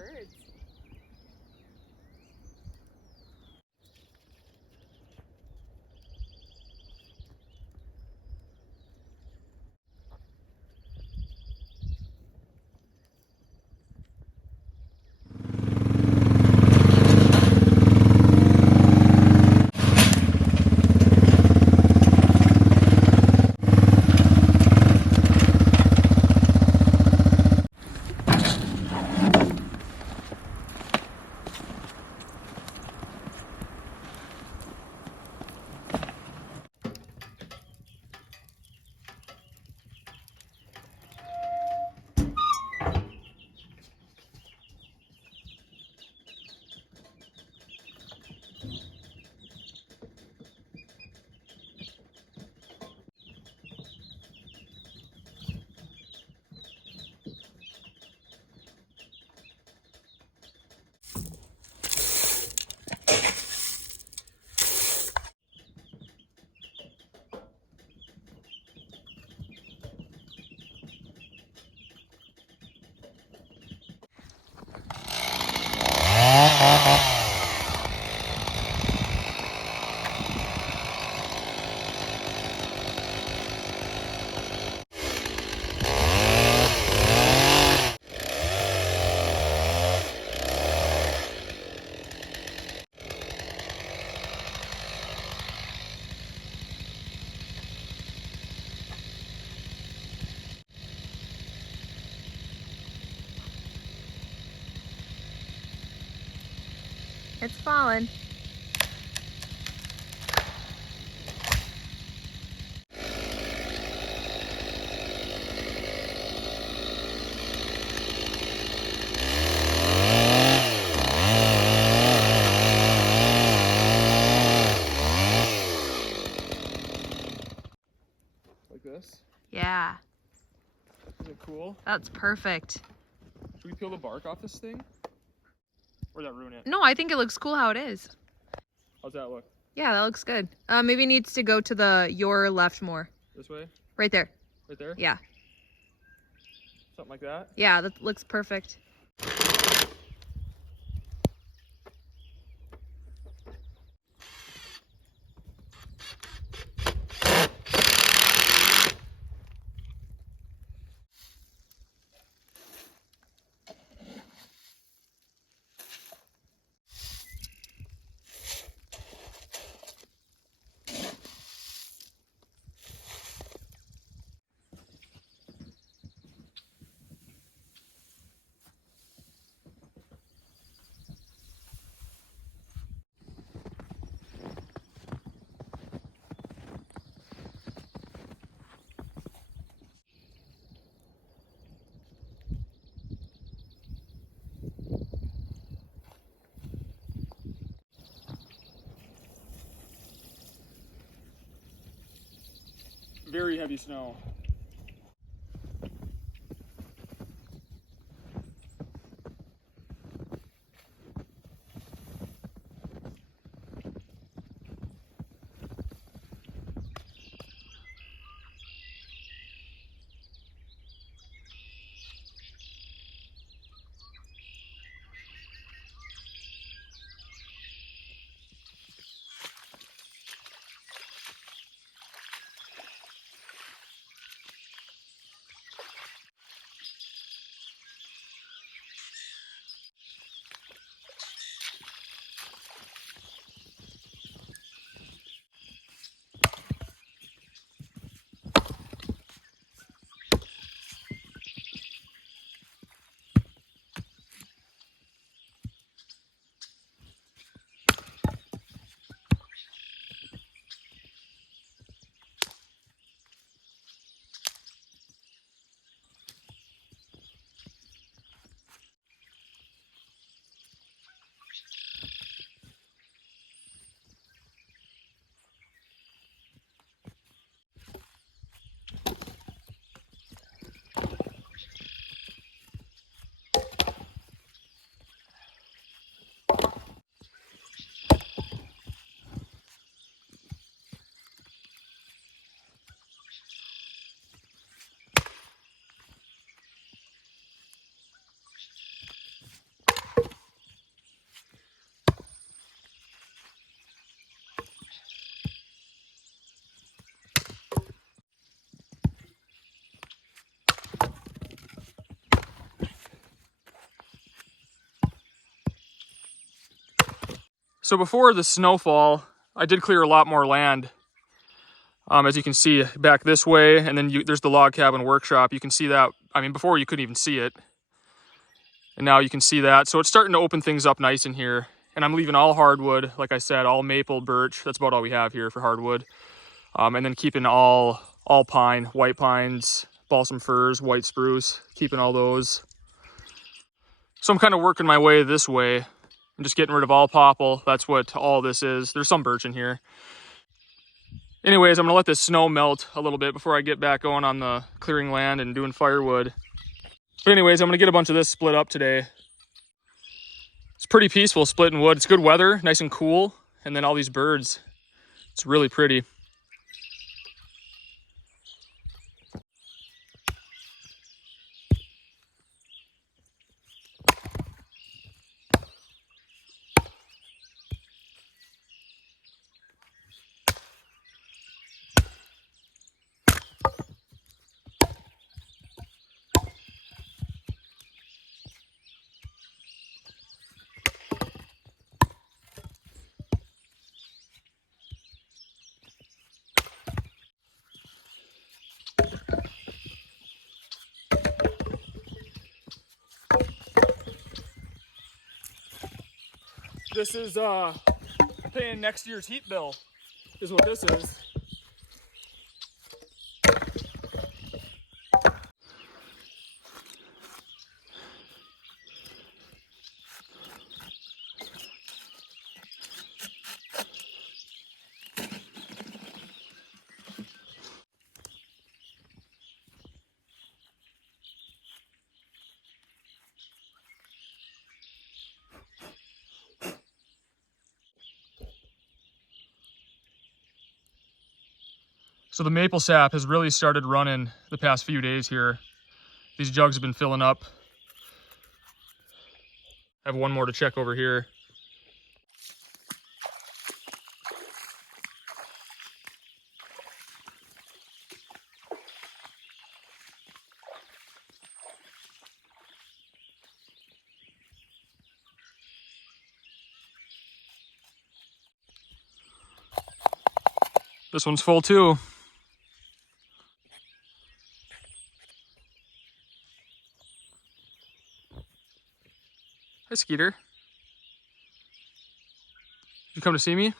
birds. It's falling. Like this? Yeah, Is it cool? that's perfect. Should we peel the bark off this thing? Or that ruin it? No, I think it looks cool how it is. How's that look? Yeah, that looks good. Maybe it needs to go to your left more. This way? Right there. Right there? Yeah. Something like that? Yeah, that looks perfect. Very heavy snow. So before the snowfall, I did clear a lot more land. As you can see back this way, and then there's the log cabin workshop. You can see that, I mean, before you couldn't even see it. And now you can see that. So it's starting to open things up nice in here. And I'm leaving all hardwood, like I said, all maple, birch. That's about all we have here for hardwood. And then keeping all pine, white pines, balsam firs, white spruce, keeping all those. So I'm kind of working my way this way. I'm just getting rid of all popple. That's what all this is. There's some birch in here. Anyways, I'm gonna let this snow melt a little bit before I get back going on the clearing land and doing firewood. But anyways, I'm gonna get a bunch of this split up today. It's pretty peaceful splitting wood. It's good weather, nice and cool. And then all these birds, it's really pretty. This is paying next year's heat bill, is what this is. So the maple sap has really started running the past few days here. These jugs have been filling up. I have one more to check over here. This one's full too. Hi, Skeeter. Did you come to see me?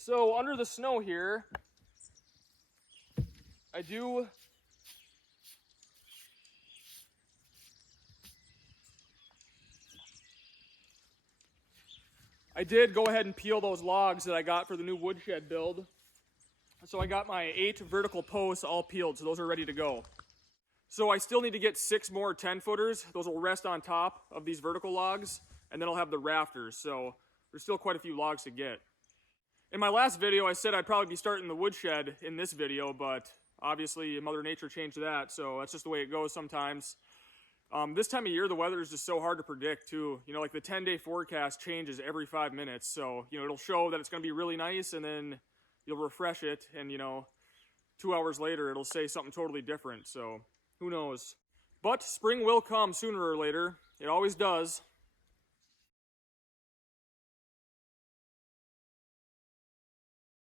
So under the snow here, I did go ahead and peel those logs that I got for the new woodshed build. So I got my 8 vertical posts all peeled, so those are ready to go. So I still need to get 6 more 10-footers. Those will rest on top of these vertical logs, and then I'll have the rafters. So there's still quite a few logs to get. In my last video, I said I'd probably be starting the woodshed in this video, but obviously Mother Nature changed that, so that's just the way it goes sometimes. This time of year, the weather is just so hard to predict too. You know, like the 10-day forecast changes every 5 minutes. So, you know, it'll show that it's going to be really nice, and then you'll refresh it, and, you know, 2 hours later, it'll say something totally different. So who knows? But spring will come sooner or later. It always does.